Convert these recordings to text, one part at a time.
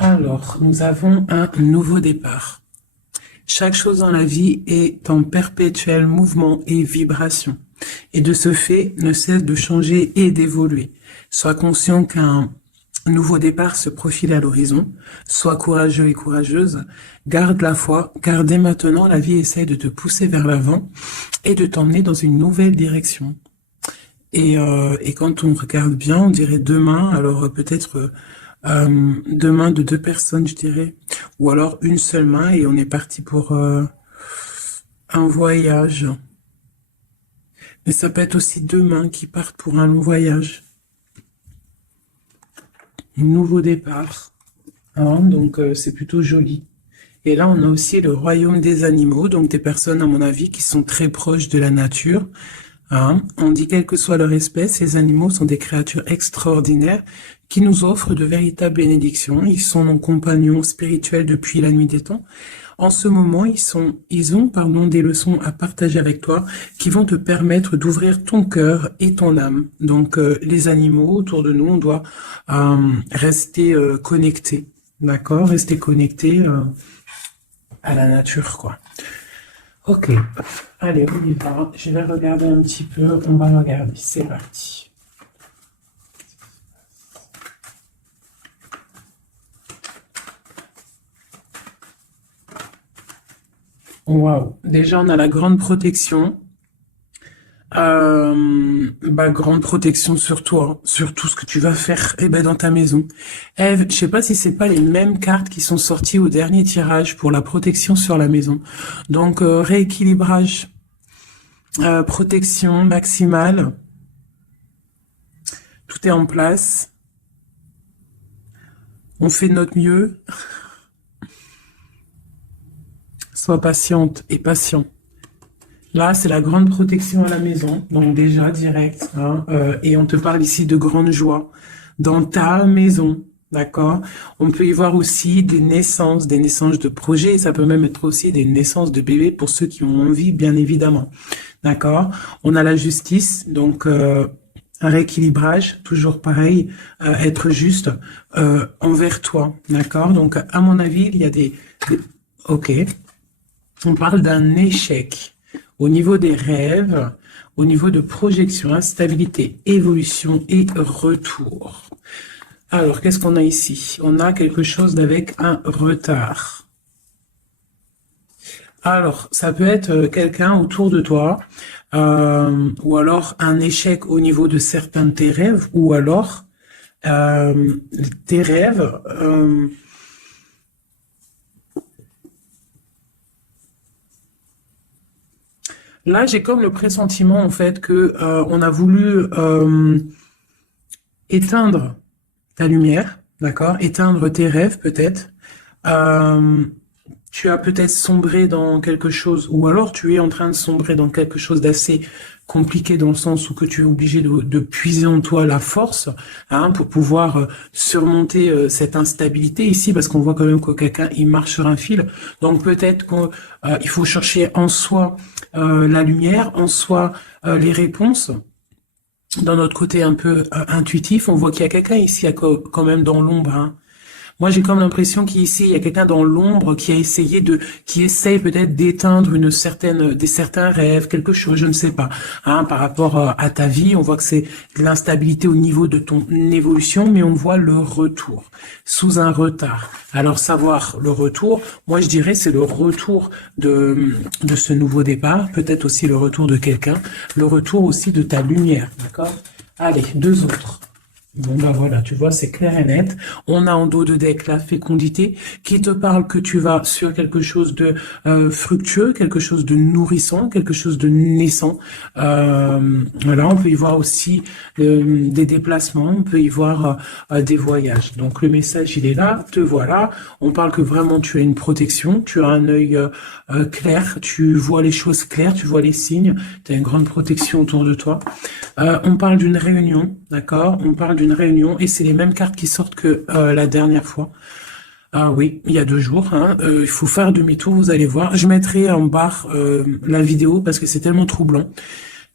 Alors, nous avons un nouveau départ. Chaque chose dans la vie est en perpétuel mouvement et vibration, et de ce fait ne cesse de changer et d'évoluer. Sois conscient qu'un nouveau départ se profile à l'horizon. Sois courageux et courageuse. Garde la foi, car dès maintenant, la vie essaie de te pousser vers l'avant et de t'emmener dans une nouvelle direction. Et quand on regarde bien, on dirait demain, alors peut-être deux mains de deux personnes, je dirais, ou alors une seule main et on est parti pour un voyage. Mais ça peut être aussi deux mains qui partent pour un long voyage. Un nouveau départ. Hein, donc c'est plutôt joli. Et là, on a aussi le royaume des animaux, donc des personnes, à mon avis, qui sont très proches de la nature. Hein. On dit quelle que soit leur espèce, ces animaux sont des créatures extraordinaires qui nous offrent de véritables bénédictions. Ils sont nos compagnons spirituels depuis la nuit des temps. En ce moment, ils ont des leçons à partager avec toi qui vont te permettre d'ouvrir ton cœur et ton âme. Donc, les animaux autour de nous, on doit rester connectés, d'accord? Rester connectés à la nature, quoi. Ok, allez, on y va. Je vais regarder un petit peu. On va regarder. C'est parti. Waouh. Déjà, on a la grande protection. Grande protection sur toi, sur tout ce que tu vas faire dans ta maison. Ève, je sais pas si c'est pas les mêmes cartes qui sont sorties au dernier tirage pour la protection sur la maison. Donc, rééquilibrage, protection maximale. Tout est en place. On fait de notre mieux. Sois patiente et patient. Là, c'est la grande protection à la maison, donc déjà direct. Hein, et on te parle ici de grande joie dans ta maison, d'accord? On peut y voir aussi des naissances de projets. Ça peut même être aussi des naissances de bébés pour ceux qui ont envie, bien évidemment, d'accord? On a la justice, donc un rééquilibrage, toujours pareil, être juste envers toi, d'accord? Donc, à mon avis, il y a Ok. On parle d'un échec au niveau des rêves, au niveau de projection, instabilité, évolution et retour. Alors, qu'est-ce qu'on a ici? On a quelque chose avec un retard. Alors, ça peut être quelqu'un autour de toi, ou alors un échec au niveau de certains de tes rêves, ou alors tes rêves... Là, j'ai comme le pressentiment, en fait, que on a voulu éteindre ta lumière, d'accord? Éteindre tes rêves, peut-être. Tu as peut-être sombré dans quelque chose, ou alors tu es en train de sombrer dans quelque chose d'assez compliqué dans le sens où que tu es obligé de puiser en toi la force, hein, pour pouvoir surmonter cette instabilité ici, parce qu'on voit quand même que quelqu'un, il marche sur un fil. Donc peut-être qu'il faut chercher en soi la lumière, en soi les réponses. Dans notre côté un peu intuitif, on voit qu'il y a quelqu'un ici quand même dans l'ombre, hein. Moi, j'ai comme l'impression qu'ici, il y a quelqu'un dans l'ombre qui essaye peut-être d'éteindre certains rêves, quelque chose, je ne sais pas. Hein, par rapport à ta vie, on voit que c'est de l'instabilité au niveau de ton évolution, mais on voit le retour, sous un retard. Alors, savoir le retour, moi, je dirais, c'est le retour de ce nouveau départ, peut-être aussi le retour de quelqu'un, le retour aussi de ta lumière, d'accord? Allez, deux autres. Bon, bah voilà, tu vois, c'est clair et net. On a en dos de deck la fécondité qui te parle que tu vas sur quelque chose de fructueux, quelque chose de nourrissant, quelque chose de naissant. Voilà, on peut y voir aussi des déplacements, on peut y voir des voyages. Donc le message, il est là, te voilà. On parle que vraiment tu as une protection, tu as un œil clair, tu vois les choses claires, tu vois les signes, tu as une grande protection autour de toi. On parle d'une réunion, d'accord? On parle d'une réunion et c'est les mêmes cartes qui sortent que la dernière fois. Ah oui, il y a 2 jours. Hein, il faut faire demi-tour, vous allez voir. Je mettrai en barre la vidéo parce que c'est tellement troublant.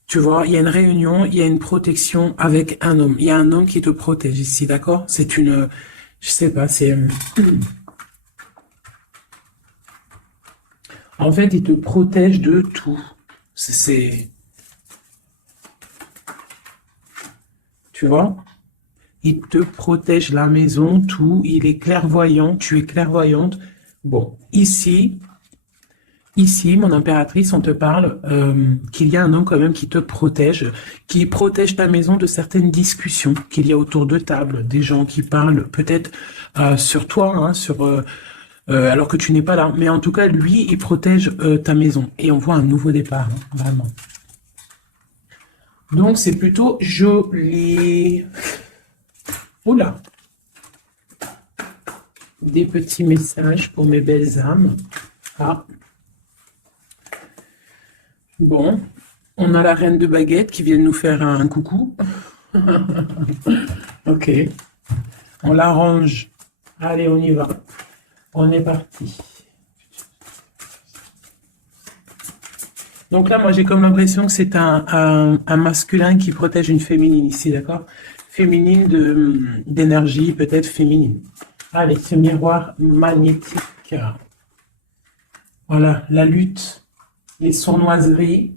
Tu vois, il y a une réunion, il y a une protection avec un homme. Il y a un homme qui te protège ici, d'accord? Je sais pas, c'est... En fait, il te protège de tout. C'est... Tu vois? Il te protège la maison, tout. Il est clairvoyant, tu es clairvoyante. Bon, ici, mon impératrice, on te parle qu'il y a un homme quand même qui protège ta maison de certaines discussions qu'il y a autour de table, des gens qui parlent peut-être sur toi, hein, alors que tu n'es pas là. Mais en tout cas, lui, il protège ta maison. Et on voit un nouveau départ, hein, vraiment. Donc, c'est plutôt joli. Oula! Des petits messages pour mes belles âmes. Ah. Bon, on a la reine de baguette qui vient de nous faire un coucou. Ok, on l'arrange. Allez, on y va. On est parti. Donc là, moi, j'ai comme l'impression que c'est un masculin qui protège une féminine ici, d'accord? Féminine d'énergie, peut-être féminine. Allez, ce miroir magnétique. Voilà, la lutte. Les sournoiseries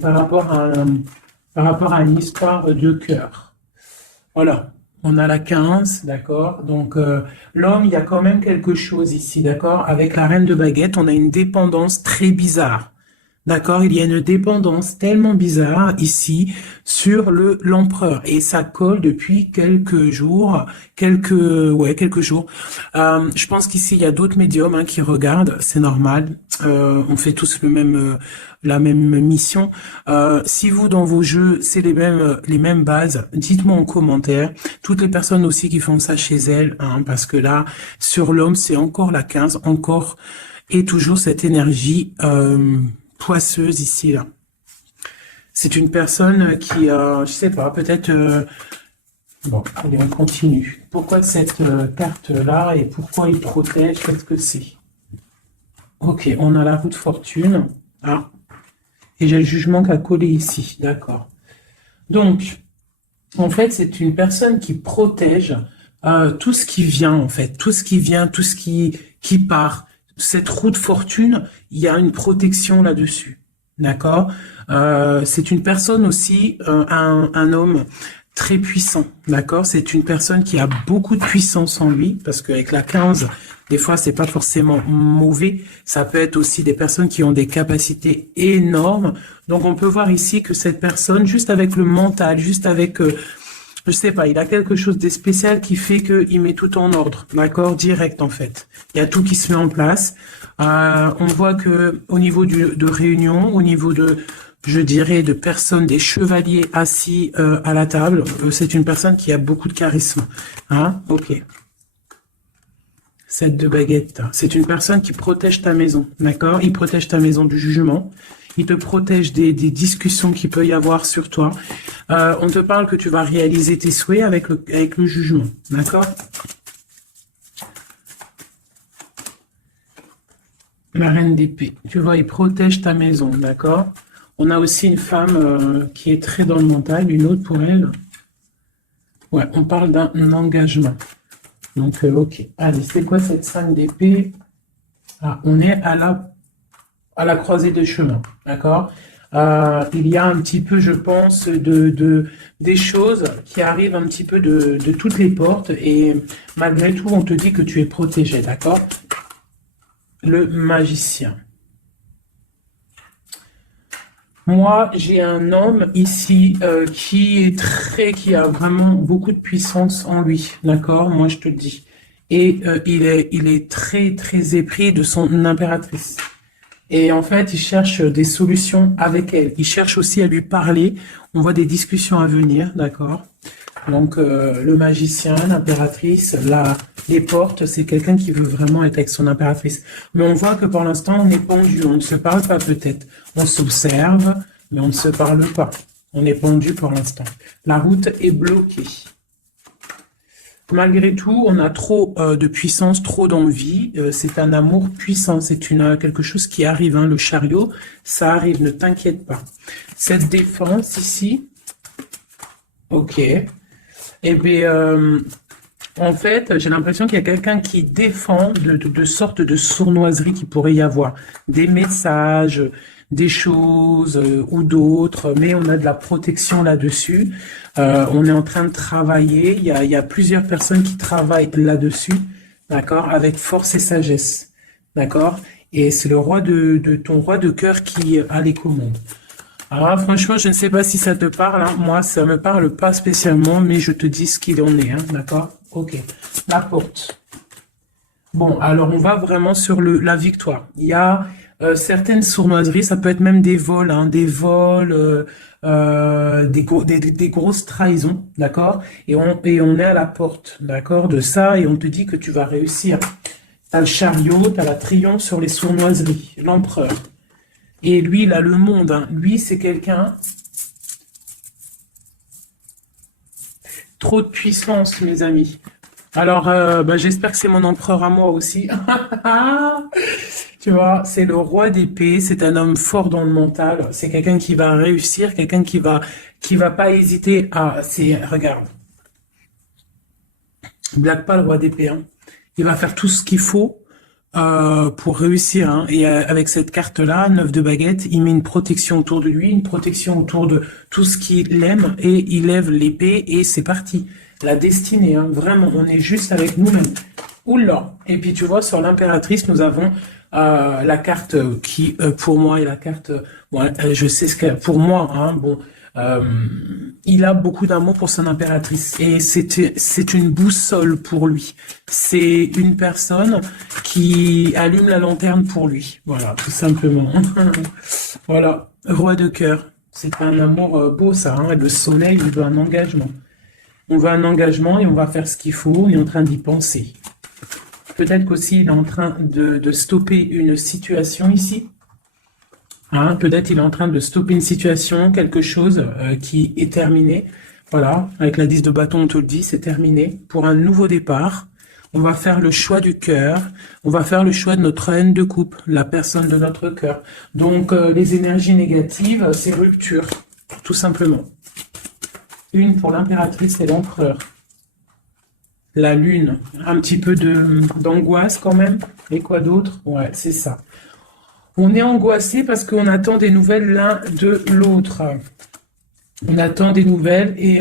par rapport à une histoire de cœur. Voilà, on a la 15, d'accord. Donc, l'homme, il y a quand même quelque chose ici, d'accord. Avec la reine de baguette, on a une dépendance très bizarre. D'accord, il y a une dépendance tellement bizarre ici sur l'empereur et ça colle depuis quelques jours, quelques jours. Je pense qu'ici il y a d'autres médiums hein, qui regardent, c'est normal. On fait tous la même mission. Si vous dans vos jeux c'est les mêmes bases, dites-moi en commentaire. Toutes les personnes aussi qui font ça chez elles, hein, parce que là sur l'homme c'est encore la 15, encore et toujours cette énergie. Poisseuse ici là. C'est une personne qui, je sais pas, peut-être. Bon, allez, on continue. Pourquoi cette carte là et pourquoi il protège? Qu'est-ce que c'est? Ok, on a la roue de fortune. Ah, et j'ai le jugement qui a collé ici, d'accord. Donc, en fait, c'est une personne qui protège tout ce qui vient en fait, tout ce qui vient, tout ce qui part. Cette roue de fortune, il y a une protection là-dessus, d'accord. C'est une personne aussi, un homme très puissant, d'accord. C'est une personne qui a beaucoup de puissance en lui, parce qu'avec la 15, des fois, c'est pas forcément mauvais. Ça peut être aussi des personnes qui ont des capacités énormes. Donc, on peut voir ici que cette personne, juste avec le mental, juste avec je sais pas, il a quelque chose de spécial qui fait qu'il met tout en ordre, d'accord, direct en fait. Il y a tout qui se met en place. On voit que au niveau de réunion, au niveau de, je dirais, de personnes, des chevaliers assis à la table, c'est une personne qui a beaucoup de charisme. Hein, ok. 7 de baguette. C'est une personne qui protège ta maison, d'accord? Il protège ta maison du jugement. Il te protège des discussions qu'il peut y avoir sur toi. On te parle que tu vas réaliser tes souhaits avec le jugement, d'accord? La reine d'épée. Tu vois, il protège ta maison, d'accord? On a aussi une femme qui est très dans le mental, une autre pour elle. Ouais, on parle d'un engagement. Donc, ok. Allez, c'est quoi cette 5 d'épée? Ah, on est à la croisée des chemins, d'accord? Il y a un petit peu, je pense, des choses qui arrivent un petit peu de toutes les portes et malgré tout, on te dit que tu es protégé, d'accord? Le magicien. Moi, j'ai un homme ici qui a vraiment beaucoup de puissance en lui, d'accord? Moi, je te le dis. Et il est très, très épris de son impératrice. Et en fait, il cherche des solutions avec elle. Il cherche aussi à lui parler. On voit des discussions à venir, d'accord? Donc, le magicien, l'impératrice, les portes, c'est quelqu'un qui veut vraiment être avec son impératrice. Mais on voit que pour l'instant, on est pendu. On ne se parle pas peut-être. On s'observe, mais on ne se parle pas. On est pendu pour l'instant. La route est bloquée. Malgré tout, on a trop de puissance, trop d'envie. C'est un amour puissant. C'est quelque chose qui arrive. Hein, le chariot, ça arrive. Ne t'inquiète pas. Cette défense ici, ok. Eh bien, En fait, j'ai l'impression qu'il y a quelqu'un qui défend de sortes de sournoiseries qui pourrait y avoir. Des messages, des choses ou d'autres, mais on a de la protection là-dessus. On est en train de travailler. Il y a plusieurs personnes qui travaillent là-dessus, d'accord, avec force et sagesse, d'accord. Et c'est le roi de ton roi de cœur qui a les commandes. Alors franchement, je ne sais pas si ça te parle, hein. Moi, ça me parle pas spécialement, mais je te dis ce qu'il en est, hein, d'accord? Ok. La porte. Bon, alors on va vraiment sur la victoire. Il y a certaines sournoiseries, ça peut être même des vols, hein, des vols, des grosses trahisons, d'accord? Et on est à la porte, d'accord, de ça, et on te dit que tu vas réussir. T'as le chariot, t'as la triomphe sur les sournoiseries, l'empereur. Et lui, il a le monde, hein. Lui, c'est quelqu'un... Trop de puissance, mes amis. Alors, j'espère que c'est mon empereur à moi aussi. Tu vois, c'est le roi d'épée, c'est un homme fort dans le mental, c'est quelqu'un qui va réussir, quelqu'un qui va pas hésiter à... Regarde, blague pas le roi d'épée, hein. Il va faire tout ce qu'il faut pour réussir, hein. Et avec cette carte-là, 9 de baguette, il met une protection autour de lui, une protection autour de tout ce qu'il aime, et il lève l'épée, et c'est parti. La destinée, hein, vraiment, on est juste avec nous-mêmes. Oula. Et puis tu vois, sur l'impératrice, nous avons la carte qui, pour moi, est la carte... Bon, je sais ce que... Pour moi, hein, bon... il a beaucoup d'amour pour son impératrice et c'est une boussole pour lui. C'est une personne qui allume la lanterne pour lui. Voilà, tout simplement. Voilà, roi de cœur. C'est un amour beau, ça. Hein. Le soleil, il veut un engagement. On veut un engagement et on va faire ce qu'il faut. On est en train d'y penser. Peut-être qu'aussi, il est en train de stopper une situation ici. Hein, peut-être il est en train de stopper une situation, quelque chose qui est terminé. Voilà, avec la 10 de bâton, on te le dit, c'est terminé. Pour un nouveau départ, on va faire le choix du cœur. On va faire le choix de notre haine de coupe, la personne de notre cœur. Donc, les énergies négatives, c'est rupture, tout simplement. Une pour l'impératrice et l'empereur. La lune, un petit peu d'angoisse quand même. Et quoi d'autre? Ouais, c'est ça. On est angoissé parce qu'on attend des nouvelles l'un de l'autre. On attend des nouvelles et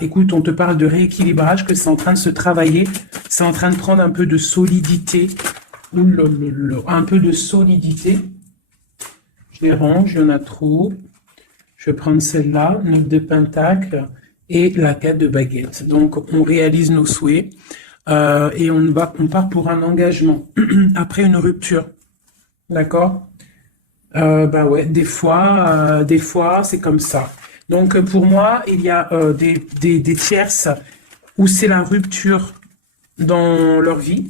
écoute, on te parle de rééquilibrage, que c'est en train de se travailler, c'est en train de prendre un peu de solidité. Un peu de solidité. Je les range, il y en a trop. Je vais prendre celle-là, 9 de pentacle et la 4 de baguette. Donc on réalise nos souhaits et on part pour un engagement après une rupture. D'accord? Ouais, des fois, c'est comme ça. Donc, pour moi, il y a des tierces où c'est la rupture dans leur vie.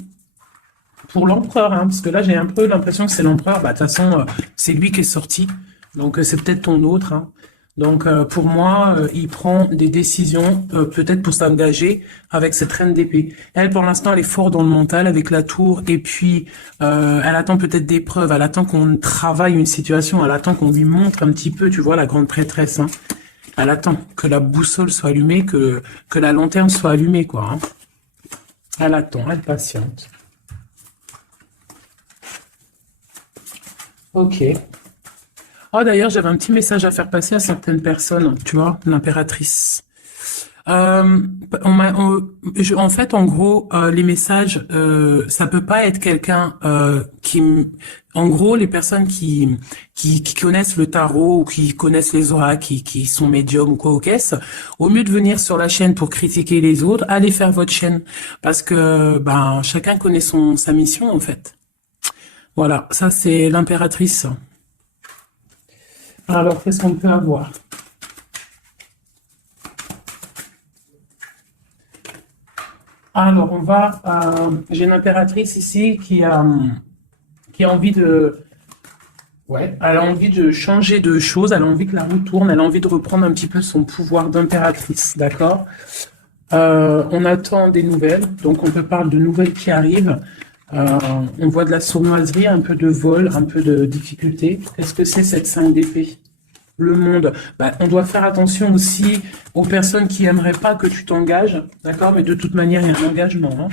Pour l'empereur, hein, parce que là, j'ai un peu l'impression que c'est l'empereur. De toute façon, c'est lui qui est sorti. Donc, c'est peut-être ton autre, hein. Donc, pour moi, il prend des décisions, peut-être pour s'engager avec cette reine d'épée. Elle, pour l'instant, elle est forte dans le mental avec la tour, et puis elle attend peut-être des preuves, elle attend qu'on travaille une situation, elle attend qu'on lui montre un petit peu, tu vois, la grande prêtresse, hein. Elle attend que la boussole soit allumée, que la lanterne soit allumée, quoi, hein. Elle attend, elle patiente. Ok. Oh, d'ailleurs, j'avais un petit message à faire passer à certaines personnes, tu vois, l'impératrice. En fait, en gros, les messages, ça peut pas être quelqu'un en gros, les personnes qui connaissent le tarot ou qui connaissent les oracles, qui sont médiums ou quoi au caisse, au mieux de venir sur la chaîne pour critiquer les autres, allez faire votre chaîne, parce que chacun connaît sa mission en fait. Voilà, ça c'est l'impératrice. Alors, qu'est-ce qu'on peut avoir? Alors, j'ai une impératrice ici qui a envie ouais, elle a envie de changer de choses, elle a envie que la roue tourne, elle a envie de reprendre un petit peu son pouvoir d'impératrice, d'accord? On attend des nouvelles, donc on te parle de nouvelles qui arrivent. On voit de la sournoiserie, un peu de vol, un peu de difficulté. Qu'est-ce que c'est cette 5 d'épée? le monde. Bah, on doit faire attention aussi aux personnes qui aimeraient pas que tu t'engages, d'accord? Mais de toute manière, il y a un engagement. Hein.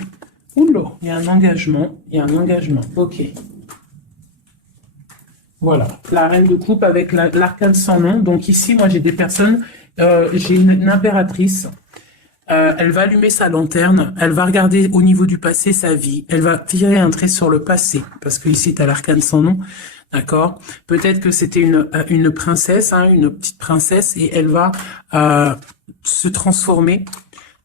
Oula, il y a un engagement, Ok. Voilà, la reine de coupe avec l'arcane sans nom. Donc ici, moi, j'ai des personnes, j'ai une impératrice. Elle va allumer sa lanterne, elle va regarder au niveau du passé sa vie, elle va tirer un trait sur le passé, parce que ici, tu as l'arcane sans nom, d'accord? Peut-être que c'était une princesse, hein, une petite princesse, et elle va se transformer,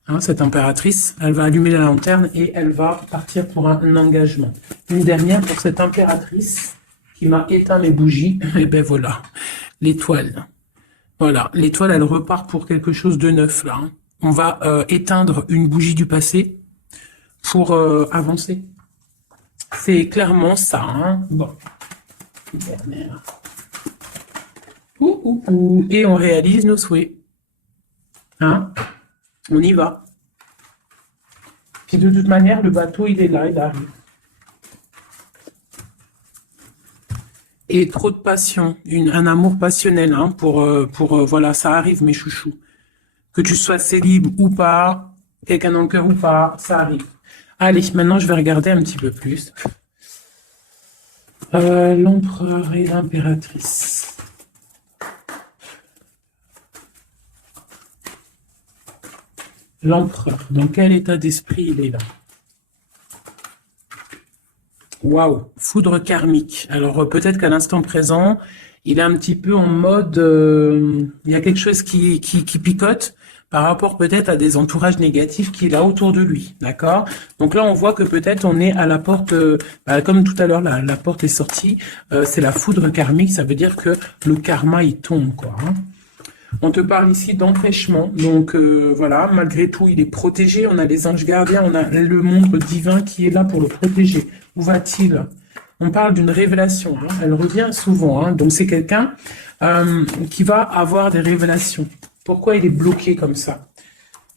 hein, cette impératrice, elle va allumer la lanterne et elle va partir pour un engagement. Une dernière pour cette impératrice qui m'a éteint mes bougies, et ben voilà, l'étoile. Voilà, l'étoile, elle repart pour quelque chose de neuf, là, hein. On va éteindre une bougie du passé pour avancer. C'est clairement ça. Hein. Bon. Et on réalise nos souhaits. Hein. On y va. Puis de toute manière, le bateau, il est là, il arrive. Et trop de passion, un amour passionnel, hein, voilà, ça arrive, mes chouchous. Que tu sois célib ou pas, quelqu'un dans le cœur ou pas, ça arrive. Allez, maintenant je vais regarder un petit peu plus. L'empereur et l'impératrice. L'empereur, dans quel état d'esprit il est là? Waouh, foudre karmique. Alors peut-être qu'à l'instant présent, il est un petit peu en mode, il y a quelque chose qui picote par rapport peut-être à des entourages négatifs qu'il a autour de lui, d'accord? Donc là, on voit que peut-être on est à la porte, comme tout à l'heure, la porte est sortie, c'est la foudre karmique, ça veut dire que le karma, il tombe, quoi. Hein. On te parle ici d'empêchement, donc voilà, malgré tout, il est protégé, on a les anges gardiens, on a le monde divin qui est là pour le protéger. Où va-t-il? On parle d'une révélation, hein. Elle revient souvent, hein. Donc c'est quelqu'un qui va avoir des révélations. Pourquoi il est bloqué comme ça?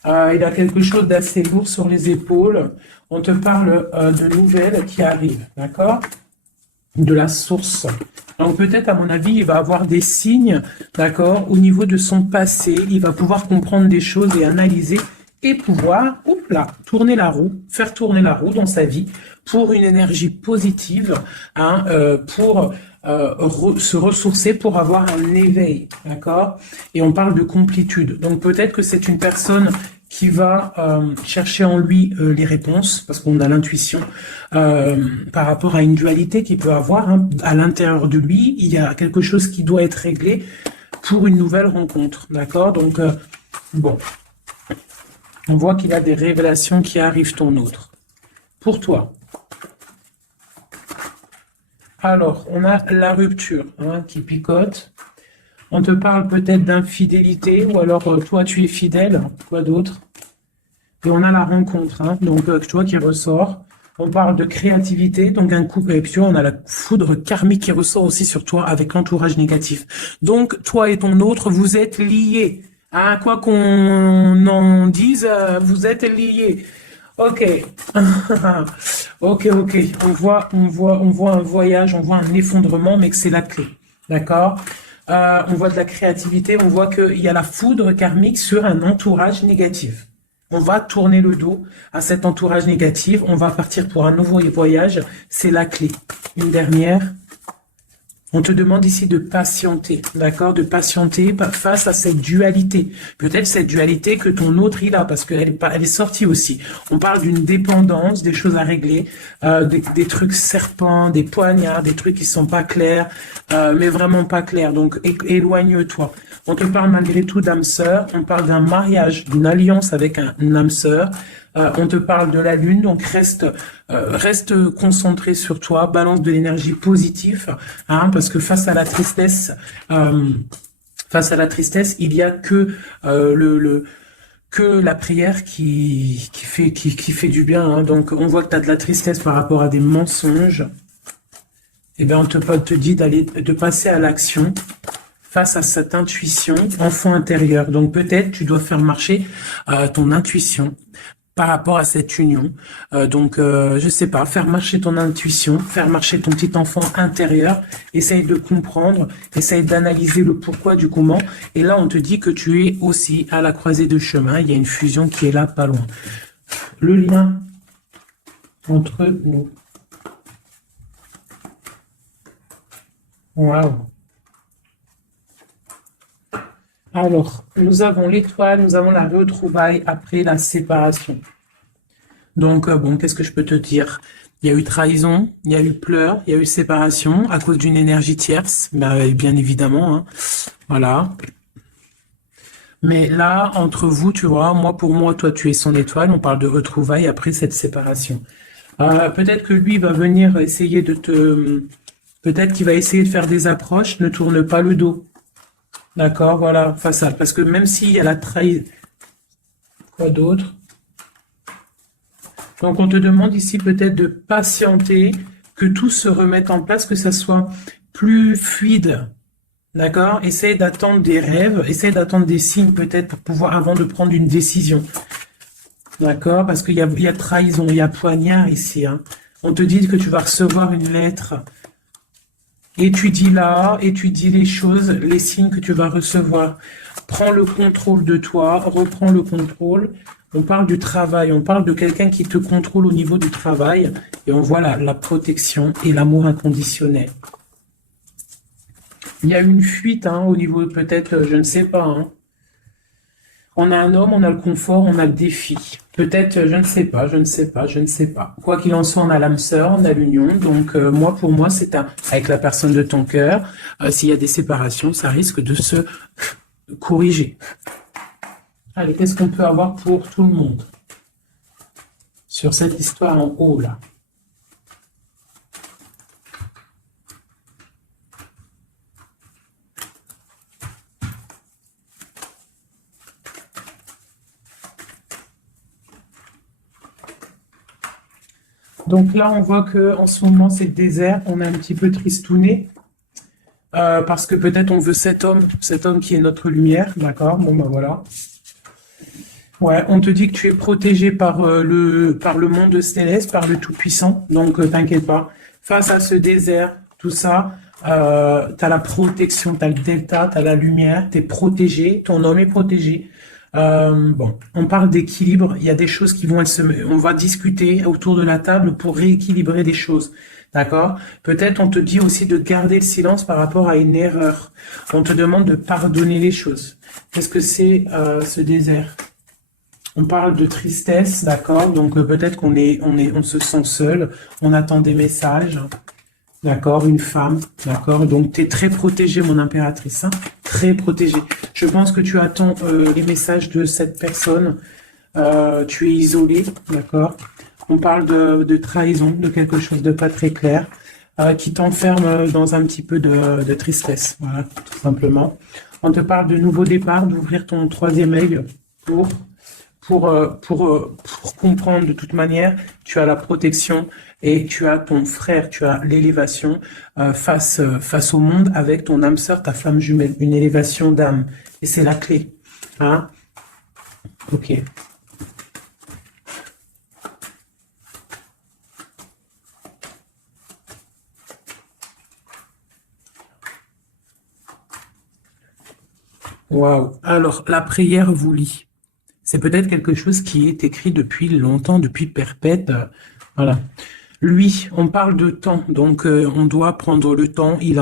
Il a quelque chose d'assez lourd sur les épaules. On te parle de nouvelles qui arrivent, d'accord? De la source. Donc peut-être, à mon avis, il va avoir des signes, d'accord, au niveau de son passé. Il va pouvoir comprendre des choses et analyser et pouvoir, tourner la roue, faire tourner la roue dans sa vie pour une énergie positive, hein, pour se ressourcer, pour avoir un éveil, d'accord? Et on parle de complétude. Donc peut-être que c'est une personne qui va chercher en lui les réponses, parce qu'on a l'intuition par rapport à une dualité qu'il peut avoir, hein, à l'intérieur de lui. Il y a quelque chose qui doit être réglé pour une nouvelle rencontre, d'accord? Donc, bon, on voit qu'il y a des révélations qui arrivent ton autre. Pour toi. Alors, on a la rupture, hein, qui picote. On te parle peut-être d'infidélité, ou alors toi tu es fidèle, quoi d'autre? Et on a la rencontre, hein, donc tu vois qui ressort. On parle de créativité, donc un couple, et puis on a la foudre karmique qui ressort aussi sur toi avec l'entourage négatif. Donc toi et ton autre, vous êtes liés. Hein, quoi qu'on en dise, vous êtes liés. Ok, ok. On voit un voyage, on voit un effondrement, mais que c'est la clé, d'accord? On voit de la créativité, on voit qu'il y a la foudre karmique sur un entourage négatif. On va tourner le dos à cet entourage négatif, on va partir pour un nouveau voyage, c'est la clé. Une dernière. On te demande ici de patienter, d'accord? De patienter face à cette dualité. Peut-être cette dualité que ton autre il a, parce qu'elle est sortie aussi. On parle d'une dépendance, des choses à régler, des trucs serpents, des poignards, des trucs qui sont pas clairs, mais vraiment pas clairs. Donc éloigne-toi. On te parle malgré tout d'âme sœur. On parle d'un mariage, d'une alliance avec une âme sœur. On te parle de la lune, donc reste concentré sur toi, balance de l'énergie positive, hein, parce que face à la tristesse, il y a que que la prière qui fait du bien. Hein. Donc on voit que tu as de la tristesse par rapport à des mensonges. Et bien on te dit de passer à l'action face à cette intuition enfant intérieur. Donc peut-être tu dois faire marcher ton intuition. par rapport à cette union. Je sais pas, faire marcher ton intuition, faire marcher ton petit enfant intérieur, essaye de comprendre, essaye d'analyser le pourquoi du comment. Et là, on te dit que tu es aussi à la croisée de chemin. Il y a une fusion qui est là, pas loin. Le lien entre nous. Waouh. Alors, nous avons l'étoile, nous avons la retrouvaille après la séparation. Donc, bon, qu'est-ce que je peux te dire? Il y a eu trahison, il y a eu pleurs, il y a eu séparation à cause d'une énergie tierce, bien évidemment, hein. Voilà. Mais là, entre vous, tu vois, pour moi, toi, tu es son étoile, on parle de retrouvailles après cette séparation. Peut-être que lui va venir essayer peut-être qu'il va essayer de faire des approches, ne tourne pas le dos. D'accord, voilà, face à... Parce que même s'il y a la trahison... Quoi d'autre? Donc, on te demande ici peut-être de patienter, que tout se remette en place, que ça soit plus fluide. D'accord? Essaye d'attendre des rêves, essaye d'attendre des signes peut-être pour pouvoir, avant de prendre une décision. D'accord? Parce qu'il y a trahison, il y a poignard ici, hein. On te dit que tu vas recevoir une lettre. Étudie les choses, les signes que tu vas recevoir. Prends le contrôle de toi, reprends le contrôle. On parle du travail, on parle de quelqu'un qui te contrôle au niveau du travail. Et on voit la protection et l'amour inconditionnel. Il y a une fuite, hein, au niveau peut-être, je ne sais pas, hein. On a un homme, on a le confort, on a le défi. Peut-être, je ne sais pas, je ne sais pas, je ne sais pas. Quoi qu'il en soit, on a l'âme sœur, on a l'union. Donc, pour moi, c'est avec la personne de ton cœur. S'il y a des séparations, ça risque de se corriger. Allez, qu'est-ce qu'on peut avoir pour tout le monde sur cette histoire en haut, là? Donc là, on voit que en ce moment, c'est le désert. On est un petit peu tristouné. Parce que peut-être on veut cet homme qui est notre lumière. D'accord? Bon, ben voilà. Ouais, on te dit que tu es protégé par le monde céleste, par le Tout-Puissant. Donc, t'inquiète pas. Face à ce désert, tout ça, t'as la protection, t'as le delta, t'as la lumière, t'es protégé, ton homme est protégé. Bon, on parle d'équilibre. Il y a des choses qui vont on va discuter autour de la table pour rééquilibrer des choses. D'accord? Peut-être on te dit aussi de garder le silence par rapport à une erreur. On te demande de pardonner les choses. Qu'est-ce que c'est ce désert? On parle de tristesse, d'accord? Donc peut-être on se sent seul, on attend des messages, d'accord? Une femme, d'accord? Donc tu es très protégée, mon impératrice, hein? Très protégée. Je pense que tu attends les messages de cette personne. Tu es isolé, d'accord? On parle de trahison, de quelque chose de pas très clair, qui t'enferme dans un petit peu de tristesse, voilà, tout simplement. On te parle de nouveau départ, d'ouvrir ton troisième œil pour comprendre de toute manière, tu as la protection et tu as ton frère, tu as l'élévation face au monde avec ton âme sœur, ta flamme jumelle, une élévation d'âme. Et c'est la clé. Hein? Ok. Waouh. Alors, la prière vous lie. C'est peut-être quelque chose qui est écrit depuis longtemps, depuis perpète. Voilà. Lui, on parle de temps, donc on doit prendre le temps. Il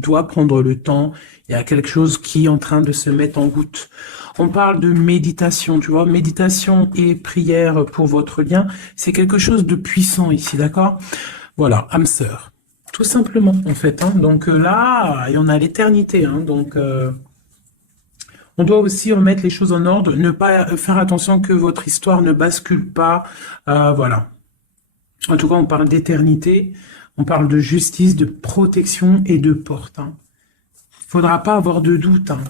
doit prendre le temps. Il y a quelque chose qui est en train de se mettre en route. On parle de méditation, tu vois. Méditation et prière pour votre lien, c'est quelque chose de puissant ici, d'accord? Voilà, âme sœur. Tout simplement, en fait. Hein. Donc là, il y en a l'éternité. Hein, donc... on doit aussi remettre les choses en ordre, ne pas faire attention que votre histoire ne bascule pas. Voilà. En tout cas, on parle d'éternité, on parle de justice, de protection et de porte. Il ne faudra pas avoir de doute. Hein.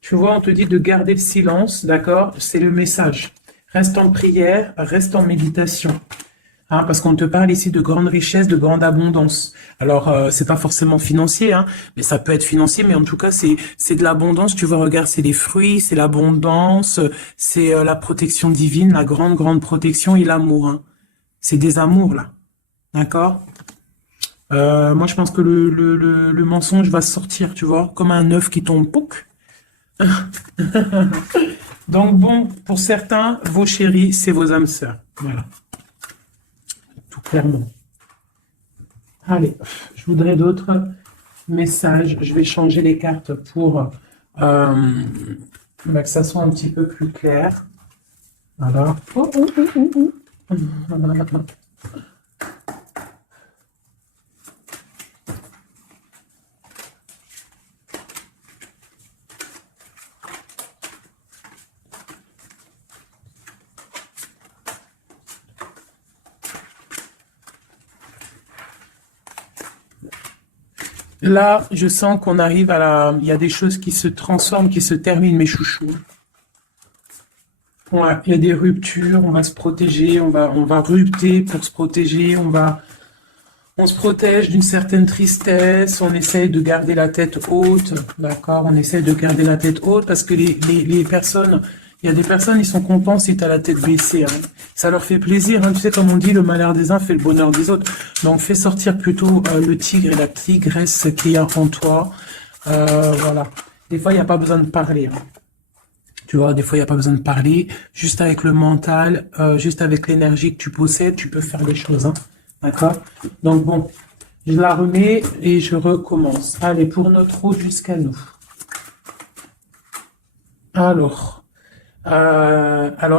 Tu vois, on te dit de garder le silence, d'accord? C'est le message. Reste en prière, reste en méditation. Hein, parce qu'on te parle ici de grande richesse, de grande abondance. Alors, c'est pas forcément financier, hein, mais ça peut être financier, mais en tout cas, c'est de l'abondance. Tu vois, regarde, c'est les fruits, c'est l'abondance, c'est la protection divine, la grande, grande protection et l'amour. Hein. C'est des amours, là. D'accord? Moi, je pense que le mensonge va sortir, tu vois, comme un œuf qui tombe. Pouc. Donc, bon, pour certains, vos chéris, c'est vos âmes sœurs. Voilà, tout clairement. Allez, je voudrais d'autres messages. Je vais changer les cartes pour que ça soit un petit peu plus clair. Voilà. Oh, oh, oh, oh, oh. Là, je sens qu'on arrive à la... Il y a des choses qui se transforment, qui se terminent, mes chouchous. Ouais, il y a des ruptures, on va se protéger, on va rupter pour se protéger, on se protège d'une certaine tristesse, on essaye de garder la tête haute, d'accord? On essaye de garder la tête haute parce que les personnes, il y a des personnes, ils sont contents si tu as la tête baissée. Hein. Ça leur fait plaisir, hein. Tu sais, comme on dit, le malheur des uns fait le bonheur des autres. Donc, fais sortir plutôt le tigre et la tigresse qui est en toi. Voilà. Des fois, il n'y a pas besoin de parler. Hein. Tu vois, des fois, il n'y a pas besoin de parler. Juste avec le mental, juste avec l'énergie que tu possèdes, tu peux faire des choses. Hein. D'accord? Donc bon, je la remets et je recommence. Allez, pour notre route jusqu'à nous. Alors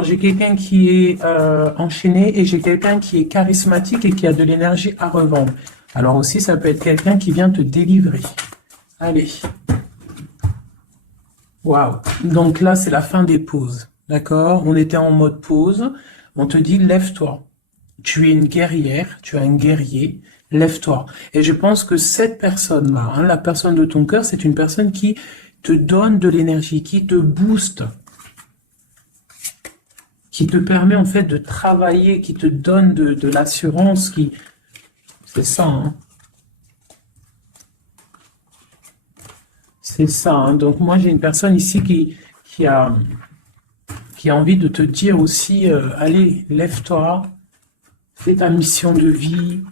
j'ai quelqu'un qui est enchaîné et j'ai quelqu'un qui est charismatique et qui a de l'énergie à revendre. Alors aussi, ça peut être quelqu'un qui vient te délivrer. Allez. Waouh. Donc là, c'est la fin des pauses. D'accord? On était en mode pause. On te dit, lève-toi. Tu es une guerrière, tu es un guerrier, lève-toi. Et je pense que cette personne-là, hein, la personne de ton cœur, c'est une personne qui te donne de l'énergie, qui te booste, qui te permet en fait de travailler, qui te donne de l'assurance, qui... C'est ça, hein. C'est ça, hein. Donc moi j'ai une personne ici qui a envie de te dire aussi, allez, lève-toi, fais ta mission de vie.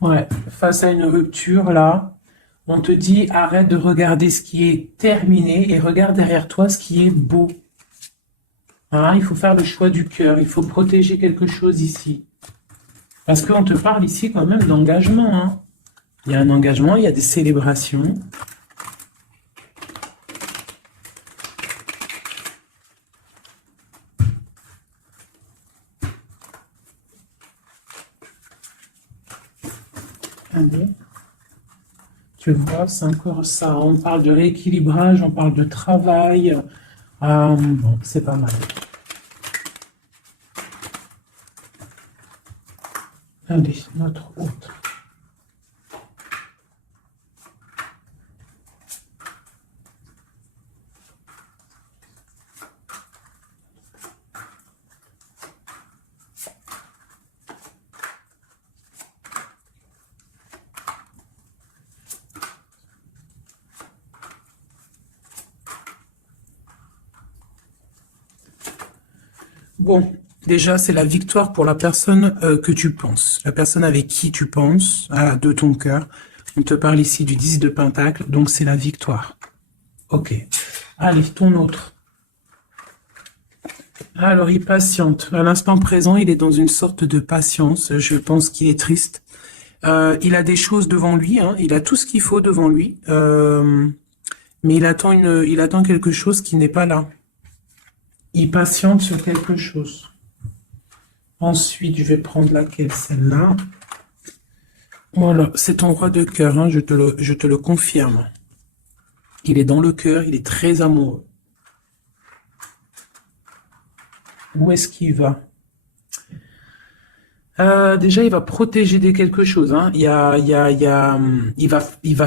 Ouais, face à une rupture, là, on te dit arrête de regarder ce qui est terminé et regarde derrière toi ce qui est beau. Hein, il faut faire le choix du cœur, il faut protéger quelque chose ici. Parce qu'on te parle ici quand même d'engagement. Hein. Il y a un engagement, il y a des célébrations. Allez. Tu vois, c'est encore ça. On parle de rééquilibrage, on parle de travail. Bon, c'est pas mal. Allez, notre autre. Bon, déjà, c'est la victoire pour la personne que tu penses, la personne avec qui tu penses, de ton cœur. On te parle ici du 10 de Pentacle, donc c'est la victoire. Ok. Allez, ton autre. Alors, il patiente. À l'instant présent, il est dans une sorte de patience. Je pense qu'il est triste. Il a des choses devant lui, hein. Il a tout ce qu'il faut devant lui. Mais il attend quelque chose qui n'est pas là. Il patiente sur quelque chose. Ensuite, je vais prendre laquelle, celle-là. Voilà, c'est ton roi de cœur, hein, je te le confirme. Il est dans le cœur, il est très amoureux. Où est-ce qu'il va? Déjà, il va protéger de quelque chose, hein. Il va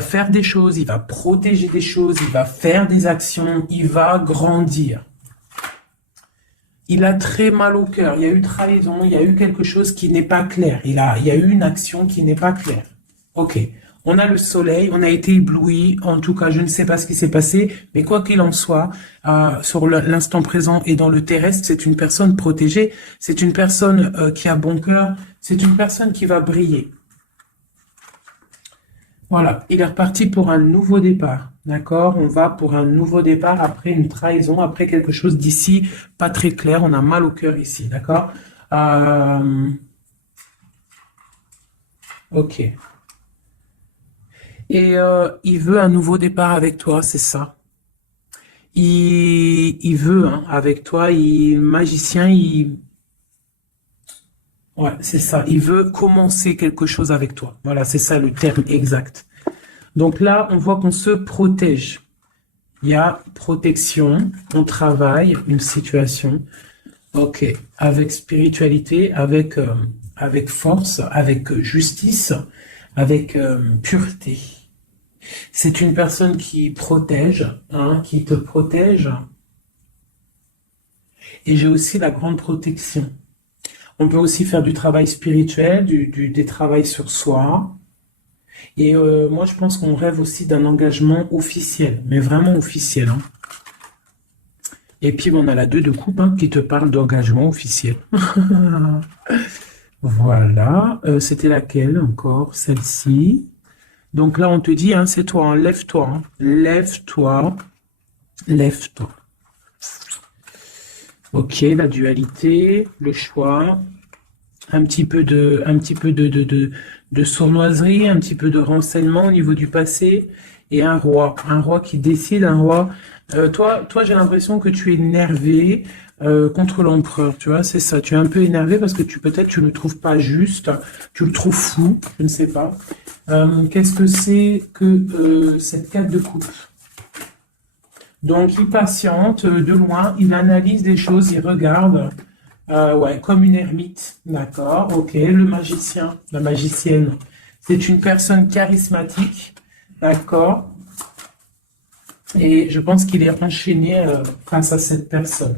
faire des choses, il va protéger des choses, il va faire des actions, il va grandir. Il a très mal au cœur. Il y a eu trahison, il y a eu quelque chose qui n'est pas clair. Il y a eu une action qui n'est pas claire. Ok. On a le soleil, on a été ébloui. En tout cas, je ne sais pas ce qui s'est passé, mais quoi qu'il en soit, sur l'instant présent et dans le terrestre, c'est une personne protégée. C'est une personne qui a bon cœur. C'est une personne qui va briller. Voilà, il est reparti pour un nouveau départ. D'accord? On va pour un nouveau départ après une trahison, après quelque chose d'ici pas très clair. On a mal au cœur ici. D'accord? Ok. Et il veut un nouveau départ avec toi, c'est ça. Il veut hein, avec toi, magicien, ouais, c'est ça. Il veut commencer quelque chose avec toi. Voilà, c'est ça le terme exact. Donc là, on voit qu'on se protège. Il y a protection, on travaille, une situation. Ok, avec spiritualité, avec force, avec justice, avec pureté. C'est une personne qui protège, hein, qui te protège. Et j'ai aussi la grande protection. On peut aussi faire du travail spirituel, des travails sur soi. Et moi, je pense qu'on rêve aussi d'un engagement officiel, mais vraiment officiel. Hein. Et puis, on a la 2 de coupe hein, qui te parle d'engagement officiel. Voilà. C'était laquelle encore? Celle-ci. Donc là, on te dit, hein, c'est toi, hein, lève-toi. Hein. Lève-toi. Lève-toi. Ok, la dualité, le choix, un petit peu de sournoiserie, un petit peu de renseignement au niveau du passé, et un roi qui décide, un roi. Toi, j'ai l'impression que tu es énervé contre l'empereur, tu vois, c'est ça. Tu es un peu énervé parce que peut-être tu le trouves pas juste, tu le trouves fou, je ne sais pas. Qu'est-ce que c'est que cette 4 de coupe? Donc, il patiente de loin, il analyse des choses, il regarde, ouais, comme une ermite, d'accord, ok. Le magicien, la magicienne, c'est une personne charismatique, d'accord. Et je pense qu'il est enchaîné face à cette personne.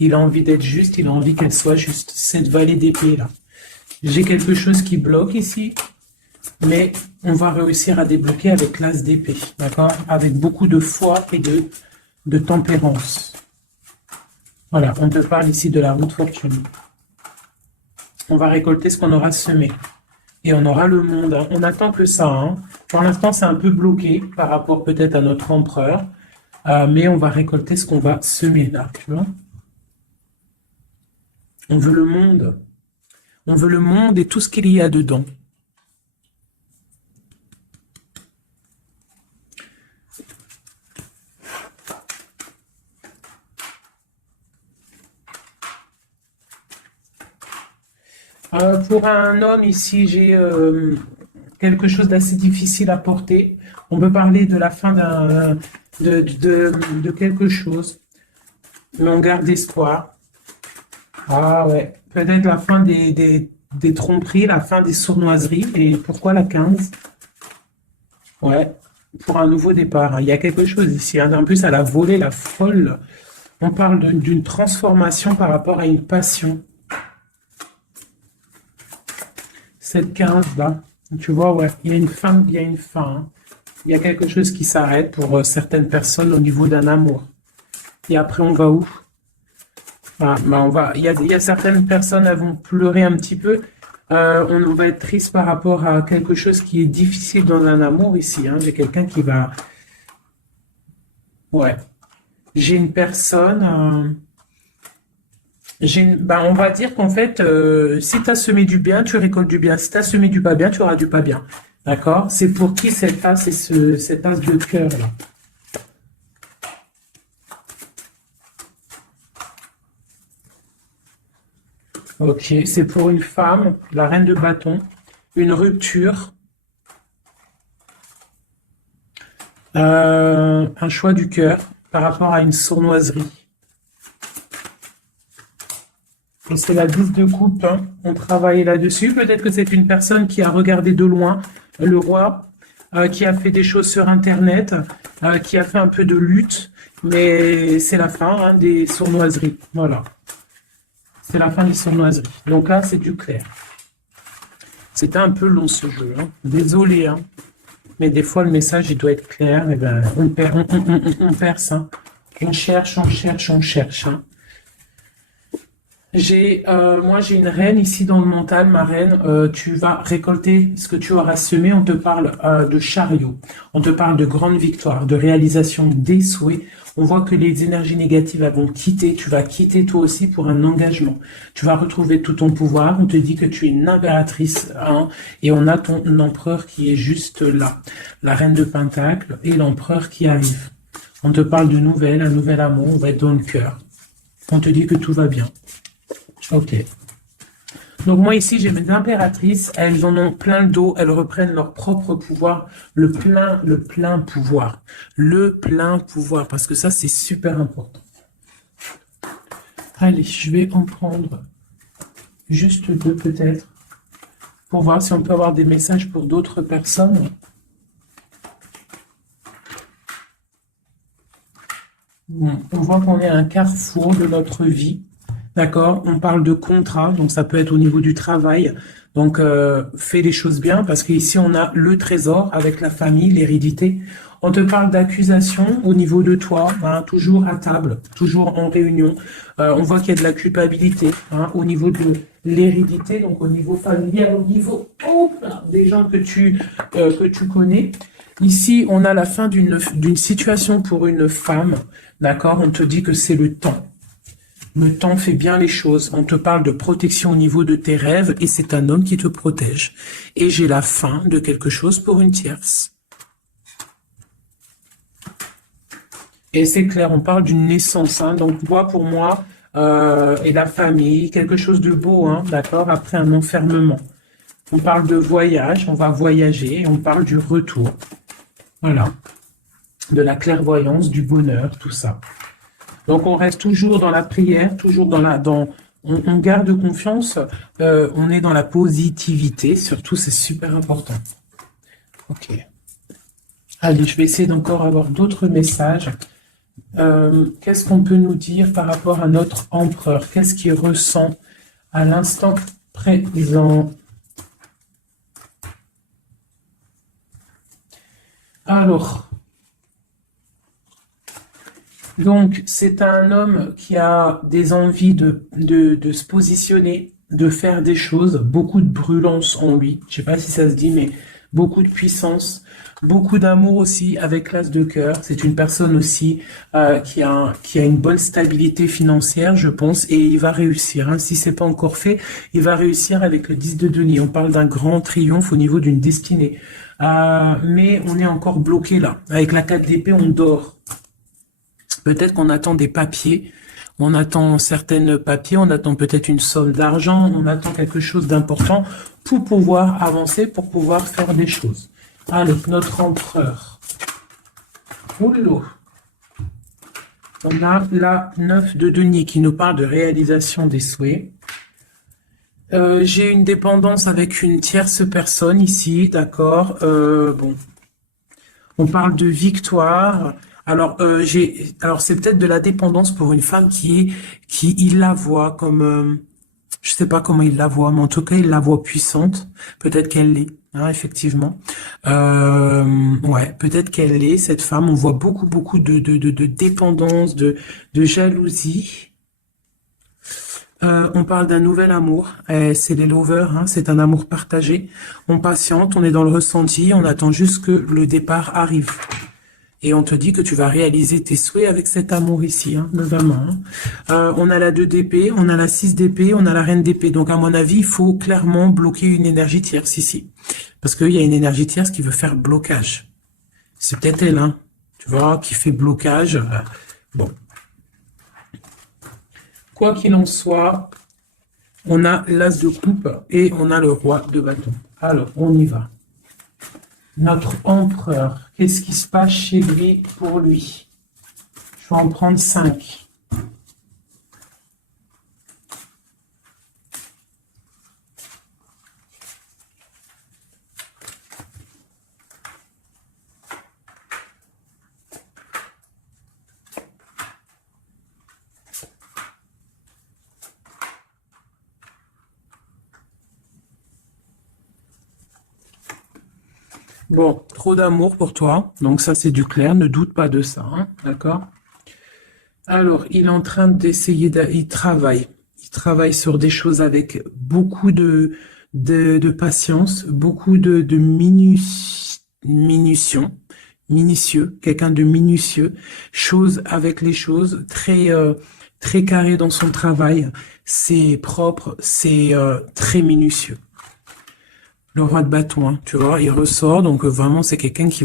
Il a envie d'être juste, il a envie qu'elle soit juste. Cette vallée d'épée là. J'ai quelque chose qui bloque ici, mais on va réussir à débloquer avec l'as d'épée, d'accord, avec beaucoup de foi et de tempérance. Voilà, on te parle ici de la route fortune. On va récolter ce qu'on aura semé. Et on aura le monde. Hein. On attend que ça. Hein. Pour l'instant, c'est un peu bloqué par rapport peut-être à notre empereur. Mais on va récolter ce qu'on va semer là. Tu vois. On veut le monde. On veut le monde et tout ce qu'il y a dedans. Pour un homme ici, j'ai quelque chose d'assez difficile à porter. On peut parler de la fin de quelque chose, mais on garde espoir. Ah ouais, peut-être la fin des tromperies, la fin des sournoiseries. Et pourquoi la 15? Ouais, pour un nouveau départ. Hein. Il y a quelque chose ici. Hein. En plus, elle a volé la folle. On parle d'une transformation par rapport à une passion. Cette 15 là, tu vois, ouais, il y a une fin, il y a une fin. Hein. Il y a quelque chose qui s'arrête pour certaines personnes au niveau d'un amour. Et après, on va où? Ah, bah il y a certaines personnes, elles vont pleurer un petit peu. On va être triste par rapport à quelque chose qui est difficile dans un amour ici. Hein. J'ai quelqu'un qui va... Ouais. J'ai une personne... on va dire qu'en fait, si tu as semé du bien, tu récoltes du bien. Si tu as semé du pas bien, tu auras du pas bien. D'accord? C'est pour qui cette as et cet as de cœur là? Ok, c'est pour une femme, la reine de bâton, une rupture, un choix du cœur par rapport à une sournoiserie. Et c'est la 10 de coupe, hein. On travaille là-dessus. Peut-être que c'est une personne qui a regardé de loin le roi, qui a fait des choses sur Internet, qui a fait un peu de lutte, mais c'est la fin, hein, des sournoiseries. Voilà. C'est la fin des sournoiseries. Donc là, c'est du clair. C'était un peu long ce jeu, hein. Désolé, hein. Mais des fois, le message, il doit être clair. Et ben, on perce, hein. On cherche, on cherche, on cherche, hein. Moi, j'ai une reine ici dans le mental, ma reine. Tu vas récolter ce que tu auras semé. On te parle de chariot. On te parle de grande victoire, de réalisation des souhaits. On voit que les énergies négatives elles vont quitter. Tu vas quitter toi aussi pour un engagement. Tu vas retrouver tout ton pouvoir. On te dit que tu es une impératrice, hein, et on a ton empereur qui est juste là. La reine de Pentacle et l'empereur qui arrive. On te parle de nouvelles, un nouvel amour. On va être dans le cœur. On te dit que tout va bien. Ok. Donc moi ici, j'ai mes impératrices, elles en ont plein le dos, elles reprennent leur propre pouvoir, le plein pouvoir. Le plein pouvoir, parce que ça, c'est super important. Allez, je vais en prendre juste deux peut-être, pour voir si on peut avoir des messages pour d'autres personnes. Bon, on voit qu'on est à un carrefour de notre vie. D'accord, on parle de contrat, donc ça peut être au niveau du travail. Donc, fais les choses bien, parce qu'ici, on a le trésor avec la famille, l'hérédité. On te parle d'accusation au niveau de toi, hein, toujours à table, toujours en réunion. On voit qu'il y a de la culpabilité, hein, au niveau de l'hérédité, donc au niveau familial, au niveau des gens que tu connais. Ici, on a la fin d'une situation pour une femme, d'accord. On te dit que c'est le temps. Le temps fait bien les choses. On te parle de protection au niveau de tes rêves et c'est un homme qui te protège. Et j'ai la fin de quelque chose pour une tierce. Et c'est clair, on parle d'une naissance, hein. Donc moi, pour moi, et la famille, quelque chose de beau, hein, d'accord, après un enfermement. On parle de voyage, on va voyager, on parle du retour. Voilà. De la clairvoyance, du bonheur, tout ça. Donc, on reste toujours dans la prière, toujours on garde confiance, on est dans la positivité, surtout, c'est super important. Ok. Allez, je vais essayer d'encore avoir d'autres messages. Qu'est-ce qu'on peut nous dire par rapport à notre empereur? Qu'est-ce qu'il ressent à l'instant présent? Alors... Donc, c'est un homme qui a des envies de se positionner, de faire des choses, beaucoup de brûlance en lui. Je sais pas si ça se dit, mais beaucoup de puissance, beaucoup d'amour aussi avec l'as de cœur. C'est une personne aussi qui a une bonne stabilité financière, je pense, et il va réussir. Hein. Si c'est pas encore fait, il va réussir avec le 10 de denier. On parle d'un grand triomphe au niveau d'une destinée. Mais on est encore bloqué là. Avec la 4 d'épée, on dort. Peut-être qu'on attend des papiers, on attend certains papiers, on attend peut-être une somme d'argent, on attend quelque chose d'important pour pouvoir avancer, pour pouvoir faire des choses. Allez, notre empereur. Oulou. On a la 9 de denier qui nous parle de réalisation des souhaits. J'ai une dépendance avec une tierce personne ici, d'accord. Bon, on parle de victoire. Alors, c'est peut-être de la dépendance pour une femme qui il la voit comme, je sais pas comment il la voit, mais en tout cas, il la voit puissante. Peut-être qu'elle l'est, hein, effectivement. Ouais, peut-être qu'elle l'est, cette femme. On voit beaucoup de dépendance, de jalousie. On parle d'un nouvel amour. C'est les lovers, hein, c'est un amour partagé. On patiente, on est dans le ressenti, on attend juste que le départ arrive. Et on te dit que tu vas réaliser tes souhaits avec cet amour ici, hein, notamment. Hein. On a la 2 d'épée, on a la 6 d'épée, on a la reine d'épée. Donc, à mon avis, il faut clairement bloquer une énergie tierce ici. Parce qu'il y a une énergie tierce qui veut faire blocage. C'est peut-être elle, hein, tu vois, qui fait blocage. Bon. Quoi qu'il en soit, on a l'as de coupe et on a le roi de bâton. Alors, on y va. Notre empereur, qu'est-ce qui se passe chez lui pour lui? Je vais en prendre 5. Bon, trop d'amour pour toi. Donc ça, c'est du clair. Ne doute pas de ça, hein, d'accord? Alors, il est en train d'essayer, il travaille. Il travaille sur des choses avec beaucoup de patience, beaucoup de minutieux, quelqu'un de minutieux, chose avec les choses, très carré dans son travail. C'est propre, c'est très minutieux. Le roi de bâton, hein, tu vois, il ressort, donc vraiment c'est quelqu'un qui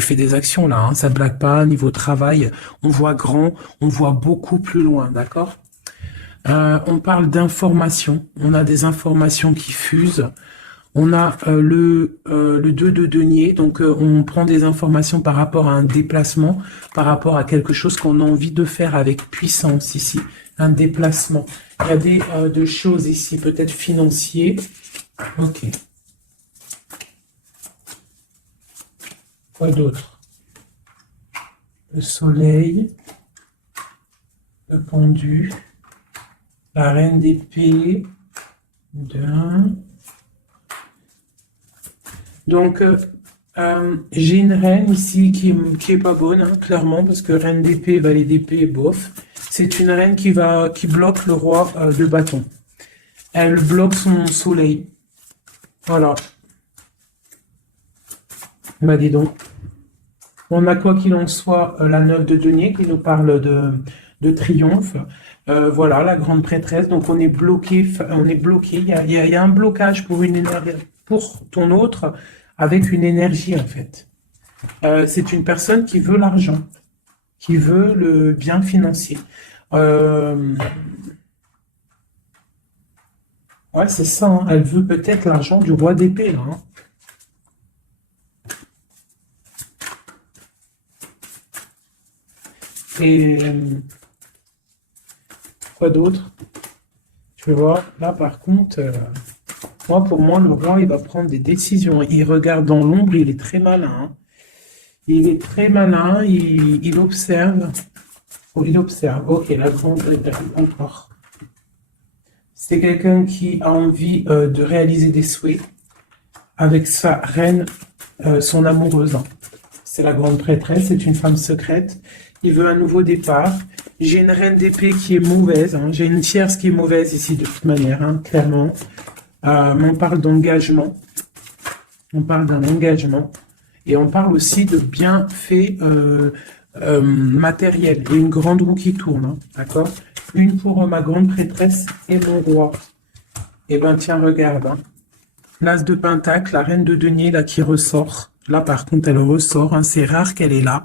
fait des actions là, hein, ça blague pas, niveau travail, on voit grand, on voit beaucoup plus loin, d'accord? On parle d'informations, on a des informations qui fusent, on a le 2 de denier, donc on prend des informations par rapport à un déplacement, par rapport à quelque chose qu'on a envie de faire avec puissance ici, un déplacement. Il y a des choses ici, peut-être financiers, ok. Quoi d'autre? Le soleil, le pendu, la reine d'épée, d'un. Donc, j'ai une reine ici qui est pas bonne, hein, clairement, parce que reine d'épée, valet d'épée, bof. C'est une reine qui bloque le roi de bâton. Elle bloque son soleil. Voilà. Bah dis donc. On a quoi qu'il en soit la 9 de denier qui nous parle de triomphe. Voilà, la grande prêtresse. Donc on est bloqué, on est bloqué. Il y a un blocage pour une énergie, pour ton autre, avec une énergie en fait. C'est une personne qui veut l'argent, qui veut le bien financier. Ouais, c'est ça, hein. Elle veut peut-être l'argent du roi d'épée, là, hein. Et quoi d'autre? Tu vois, là par contre, moi pour moi, le roi, il va prendre des décisions. Il regarde dans l'ombre, il est très malin, hein. Il est très malin, il observe. Oh, il observe. Ok, la grande encore. C'est quelqu'un qui a envie de réaliser des souhaits avec sa reine, son amoureuse, hein. C'est la grande prêtresse, c'est une femme secrète. Il veut un nouveau départ. J'ai une reine d'épée qui est mauvaise, hein. J'ai une tierce qui est mauvaise ici de toute manière, hein, clairement. On parle d'engagement. On parle d'un engagement. Et on parle aussi de bienfaits matériels. Il y a une grande roue qui tourne, hein, d'accord? Une pour ma grande prêtresse et mon roi. Eh ben tiens, regarde, hein. L'as de pentacle, la reine de denier là qui ressort. Là par contre elle ressort, hein. C'est rare qu'elle est là.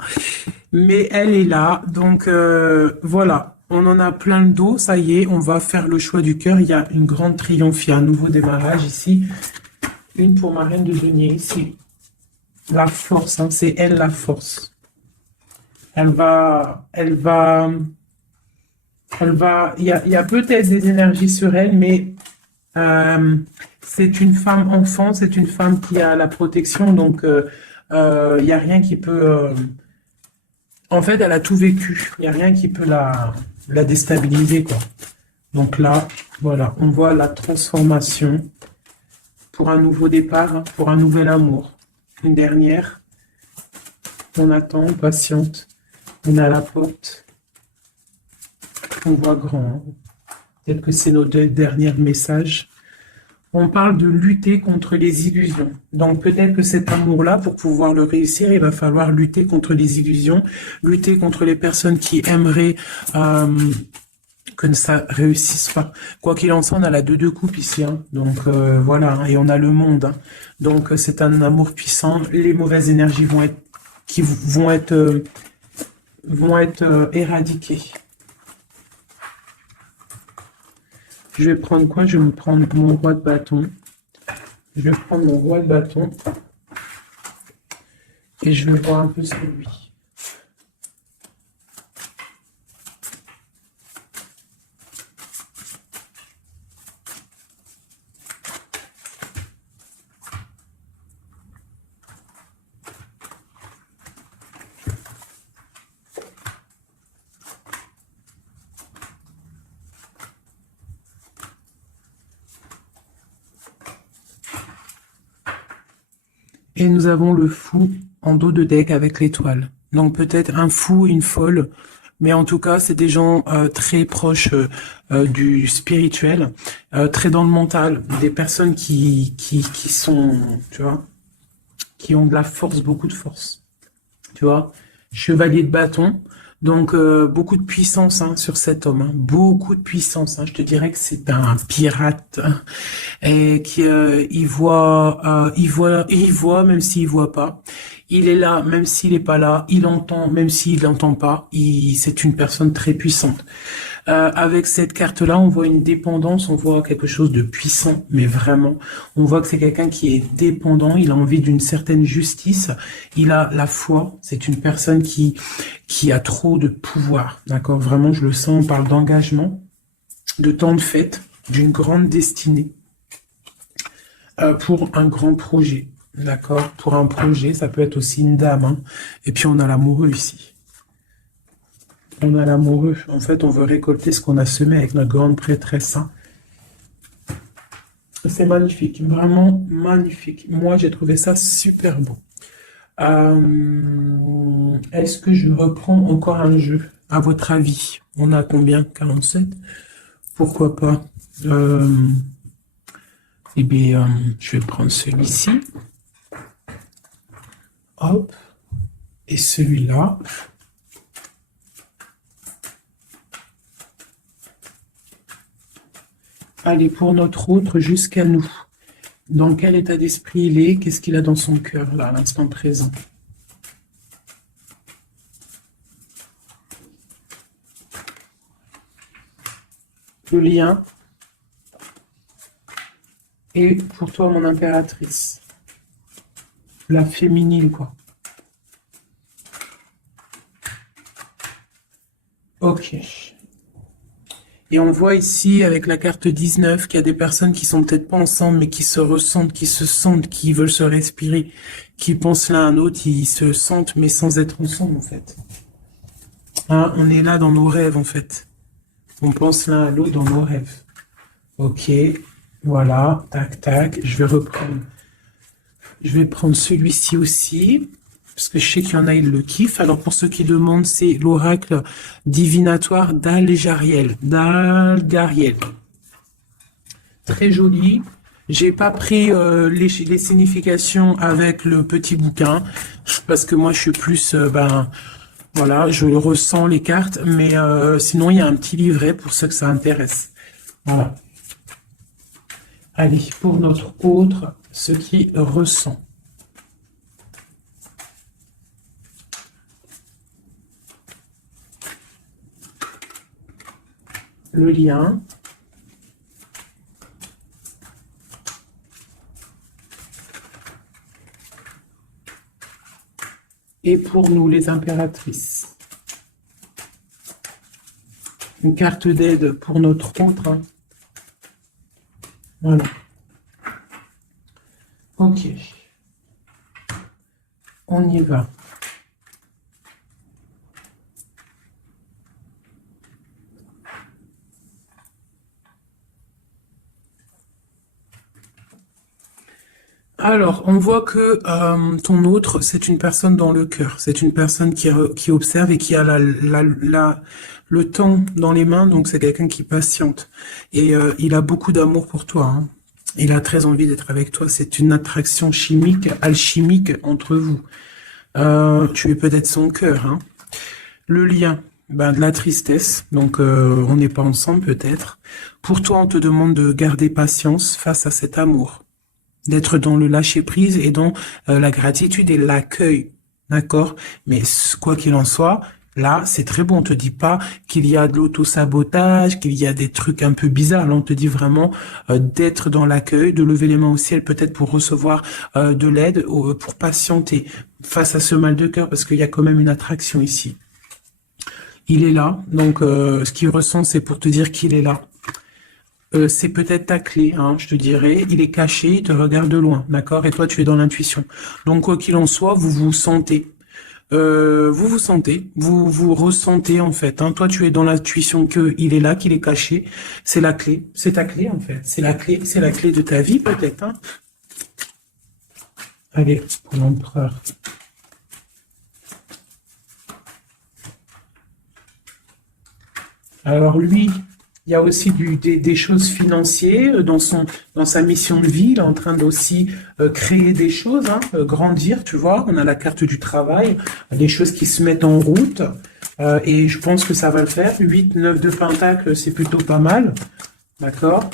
Mais elle est là. Donc voilà, on en a plein le dos, ça y est, on va faire le choix du cœur. Il y a une grande triomphe, il y a un nouveau démarrage ici. Une pour ma reine de denier ici. La force, hein, c'est elle la force. Il y a peut-être des énergies sur elle, mais c'est une femme enfant, c'est une femme qui a la protection, donc il n'y a rien qui peut. En fait, elle a tout vécu. Il n'y a rien qui peut la déstabiliser, quoi. Donc là, voilà, on voit la transformation pour un nouveau départ, hein, pour un nouvel amour. Une dernière. On attend, on patiente. On est à la porte. On voit grand, hein. Peut-être que c'est nos deux derniers messages. On parle de lutter contre les illusions. Donc peut-être que cet amour-là, pour pouvoir le réussir, il va falloir lutter contre les illusions, lutter contre les personnes qui aimeraient que ça réussisse pas. Quoi qu'il en soit, on a la deux coupe ici, hein. Donc voilà, hein, et on a le monde, hein. Donc c'est un amour puissant. Les mauvaises énergies vont être éradiquées. Je vais prendre quoi? Je vais me prendre mon roi de bâton. Je vais prendre mon roi de bâton. Et je vais voir un peu ce que lui. Et nous avons le fou en dos de deck avec l'étoile. Donc peut-être un fou, une folle, mais en tout cas, c'est des gens très proches du spirituel, très dans le mental, des personnes qui sont, tu vois, qui ont de la force, beaucoup de force, tu vois. Chevalier de bâton, donc beaucoup de puissance hein, sur cet homme, hein, beaucoup de puissance. Hein. Je te dirais que c'est un pirate hein, et qui il voit même s'il voit pas. Il est là même s'il est pas là. Il entend même s'il n'entend pas. C'est une personne très puissante. Avec cette carte-là, on voit une dépendance, on voit quelque chose de puissant, mais vraiment, on voit que c'est quelqu'un qui est dépendant, il a envie d'une certaine justice, il a la foi, c'est une personne qui a trop de pouvoir, d'accord? Vraiment, je le sens, on parle d'engagement, de temps de fête, d'une grande destinée, pour un grand projet, d'accord? Pour un projet, ça peut être aussi une dame, hein. Et puis on a l'amoureux ici. On a l'amoureux. En fait, on veut récolter ce qu'on a semé avec notre grande prêtresse. Hein. C'est magnifique, vraiment magnifique. Moi, j'ai trouvé ça super beau. Est-ce que je reprends encore un jeu? À votre avis, on a combien? 47? Pourquoi pas? Eh bien, je vais prendre celui-ci. Hop. Et celui-là. Allez, pour notre autre, jusqu'à nous. Dans quel état d'esprit il est? Qu'est-ce qu'il a dans son cœur, là, à l'instant présent? Le lien. Et pour toi, mon impératrice. La féminine, quoi. Ok. Et on voit ici, avec la carte 19, qu'il y a des personnes qui sont peut-être pas ensemble, mais qui se ressentent, qui se sentent, qui veulent se respirer, qui pensent l'un à l'autre, ils se sentent, mais sans être ensemble, en fait. Hein, on est là dans nos rêves, en fait. On pense l'un à l'autre dans nos rêves. Ok, voilà, tac, tac. Je vais reprendre. Je vais prendre celui-ci aussi. Parce que je sais qu'il y en a, ils le kiffent. Alors, pour ceux qui demandent, c'est l'oracle divinatoire d'Algariel. D'Algariel. Très joli. J'ai pas pris les significations avec le petit bouquin. Parce que moi, je suis plus... voilà, je ressens les cartes. Mais sinon, il y a un petit livret pour ceux que ça intéresse. Voilà. Allez, pour notre autre, ce qui ressent. Le lien. Et pour nous, les impératrices. Une carte d'aide pour notre autre. Hein. Voilà. Ok. On y va. Alors, on voit que ton autre, c'est une personne dans le cœur. C'est une personne qui observe et qui a le temps dans les mains. Donc, c'est quelqu'un qui patiente. Et il a beaucoup d'amour pour toi. Hein. Il a très envie d'être avec toi. C'est une attraction chimique, alchimique entre vous. Tu es peut-être son cœur. Hein. Le lien, de la tristesse. Donc, on n'est pas ensemble peut-être. Pour toi, on te demande de garder patience face à cet amour. D'être dans le lâcher-prise et dans la gratitude et l'accueil, d'accord? Mais quoi qu'il en soit, là, c'est très bon. On te dit pas qu'il y a de l'auto-sabotage, qu'il y a des trucs un peu bizarres. Là, on te dit vraiment d'être dans l'accueil, de lever les mains au ciel peut-être pour recevoir de l'aide, pour patienter face à ce mal de cœur, parce qu'il y a quand même une attraction ici. Il est là, donc ce qu'il ressent, c'est pour te dire qu'il est là. C'est peut-être ta clé, hein, je te dirais. Il est caché, il te regarde de loin, d'accord? Et toi, tu es dans l'intuition. Donc, quoi qu'il en soit, vous vous sentez. Vous ressentez, en fait. Hein. Toi, tu es dans l'intuition qu'il est là, qu'il est caché. C'est la clé. C'est ta clé, en fait. C'est la clé de ta vie, peut-être. Hein. Allez, pour l'empereur. Alors lui, il y a aussi des choses financières dans sa mission de vie. Il est en train d'aussi créer des choses, hein, grandir, tu vois. On a la carte du travail, des choses qui se mettent en route. Et je pense que ça va le faire. 8, 9 de Pentacle, c'est plutôt pas mal. D'accord.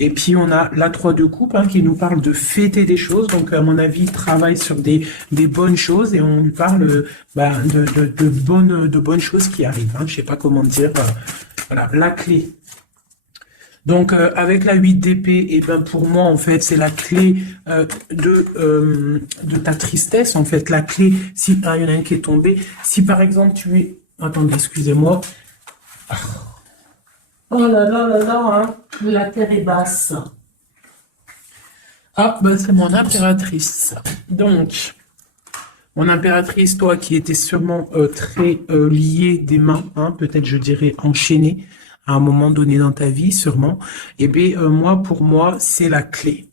Et puis on a la 3 de coupe, hein, qui nous parle de fêter des choses. Donc à mon avis, il travaille sur des bonnes choses et on lui parle de bonnes choses qui arrivent. Hein. Je sais pas comment dire. Voilà, la clé. Donc avec la 8 d'épée, et ben pour moi en fait c'est la clé de ta tristesse. En fait la clé, si il y en a un qui est tombé, si par exemple tu es, attendez, excusez-moi. Oh là là là là, hein, la terre est basse. Ah ben c'est mon impératrice. Donc mon impératrice, toi qui étais sûrement très liée des mains, hein, peut-être je dirais enchaînée à un moment donné dans ta vie, sûrement. Eh bien, moi, pour moi, c'est la clé.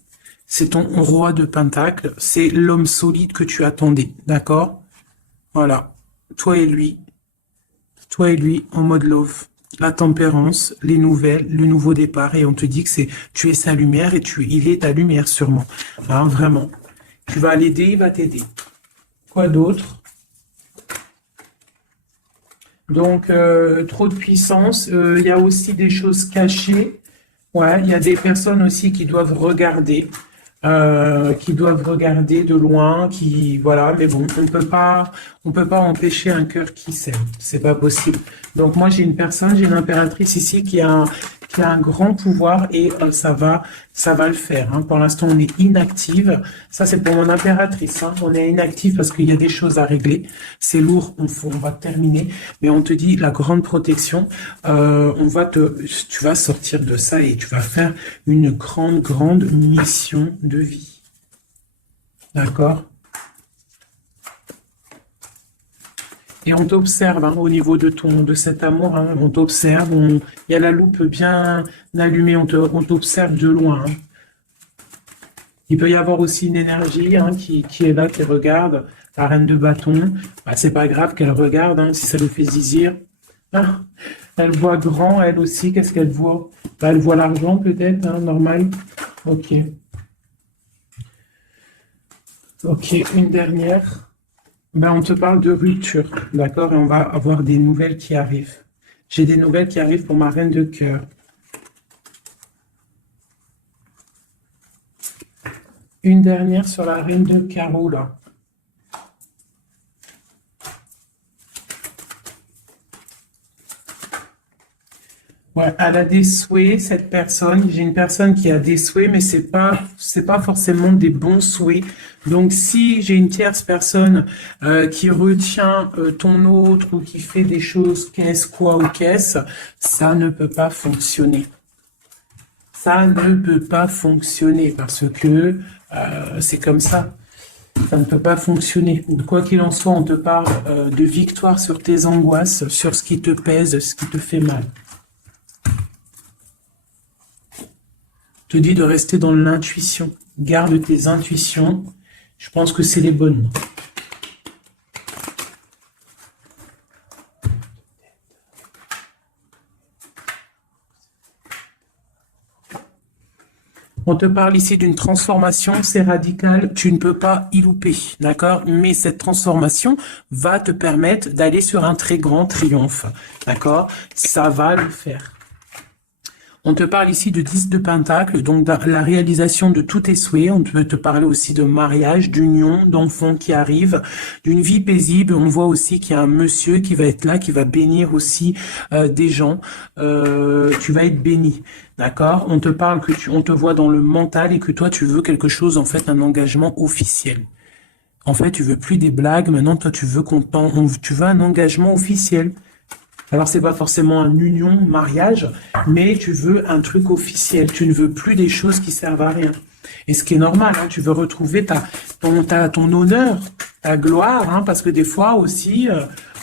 C'est ton roi de Pentacle, c'est l'homme solide que tu attendais, d'accord? Voilà, toi et lui en mode love. La tempérance, les nouvelles, le nouveau départ, et on te dit que tu es sa lumière et il est ta lumière sûrement. Hein, vraiment. Tu vas l'aider, il va t'aider. Quoi d'autre? Donc, trop de puissance. Il y a aussi des choses cachées. Ouais, il y a des personnes aussi qui doivent regarder de loin, voilà. Mais bon, on peut pas empêcher un cœur qui s'aime. C'est pas possible. Donc moi, j'ai une impératrice ici qui a un grand pouvoir et ça va le faire. Hein. Pour l'instant, on est inactive. Ça, c'est pour mon impératrice. Hein. On est inactive parce qu'il y a des choses à régler. C'est lourd, on va terminer. Mais on te dit la grande protection. Tu vas sortir de ça et tu vas faire une grande mission de vie. D'accord? Et on t'observe, hein, au niveau de cet amour, hein, on t'observe, il y a la loupe bien allumée, on t'observe de loin. Hein. Il peut y avoir aussi une énergie, hein, qui est là, qui regarde, la reine de bâton. Bah, c'est pas grave qu'elle regarde, hein, si ça lui fait zizir. Ah, elle voit grand, elle aussi, qu'est-ce qu'elle voit? Bah, elle voit l'argent peut-être, hein, normal. Ok. Ok, une dernière. Ben, on te parle de rupture, d'accord? Et on va avoir des nouvelles qui arrivent. J'ai des nouvelles qui arrivent pour ma reine de cœur. Une dernière sur la reine de carreau, là. Ouais, elle a des souhaits, cette personne. J'ai une personne qui a des souhaits, mais c'est pas forcément des bons souhaits. Donc, si j'ai une tierce personne qui retient ton autre ou qui fait des choses qu'est-ce, quoi ou qu'est-ce, ça ne peut pas fonctionner. Ça ne peut pas fonctionner parce que c'est comme ça. Ça ne peut pas fonctionner. Quoi qu'il en soit, on te parle de victoire sur tes angoisses, sur ce qui te pèse, ce qui te fait mal. Te dit de rester dans l'intuition. Garde tes intuitions. Je pense que c'est les bonnes. On te parle ici d'une transformation, c'est radical, tu ne peux pas y louper, d'accord? Mais cette transformation va te permettre d'aller sur un très grand triomphe, d'accord? Ça va le faire. On te parle ici de 10 de Pentacle, donc de la réalisation de tous tes souhaits. On peut te parler aussi de mariage, d'union, d'enfants qui arrivent, d'une vie paisible. On voit aussi qu'il y a un monsieur qui va être là, qui va bénir aussi des gens. Tu vas être béni, d'accord? On te parle on te voit dans le mental et que toi, tu veux quelque chose, en fait, un engagement officiel. En fait, tu veux plus des blagues. Maintenant, toi, tu veux tu veux un engagement officiel. Alors, c'est pas forcément un union, mariage, mais tu veux un truc officiel. Tu ne veux plus des choses qui servent à rien. Et ce qui est normal, hein, tu veux retrouver ton honneur, ta gloire, hein, parce que des fois aussi,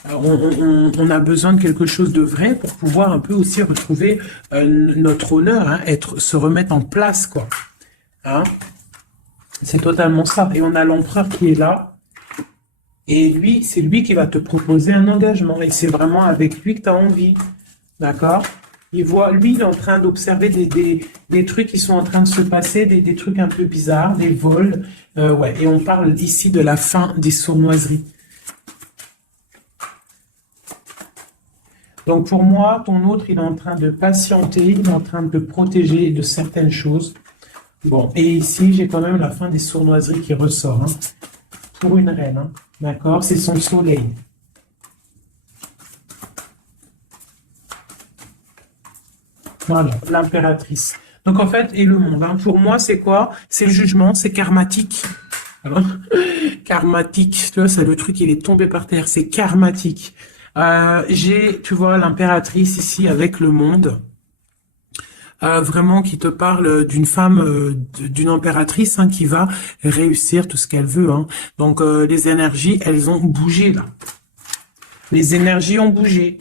on a besoin de quelque chose de vrai pour pouvoir un peu aussi retrouver notre honneur, hein, se remettre en place, quoi. Hein? C'est totalement ça. Et on a l'empereur qui est là. Et lui, c'est lui qui va te proposer un engagement. Et c'est vraiment avec lui que tu as envie. D'accord? Lui, il est en train d'observer des trucs qui sont en train de se passer, des trucs un peu bizarres, des vols. Ouais. Et on parle ici de la fin des sournoiseries. Donc pour moi, ton autre, il est en train de patienter, il est en train de te protéger de certaines choses. Bon, et ici, j'ai quand même la fin des sournoiseries qui ressort. Hein, pour une reine, hein, d'accord? C'est son soleil. Voilà, l'impératrice. Donc en fait, et le monde, hein, pour moi, c'est quoi? C'est le jugement, c'est karmatique. Alors, karmatique, tu vois, c'est le truc, il est tombé par terre, c'est karmatique. Tu vois, l'impératrice ici avec le monde. Vraiment qui te parle d'une femme, d'une impératrice, hein, qui va réussir tout ce qu'elle veut. Hein. Donc les énergies, elles ont bougé là. Les énergies ont bougé.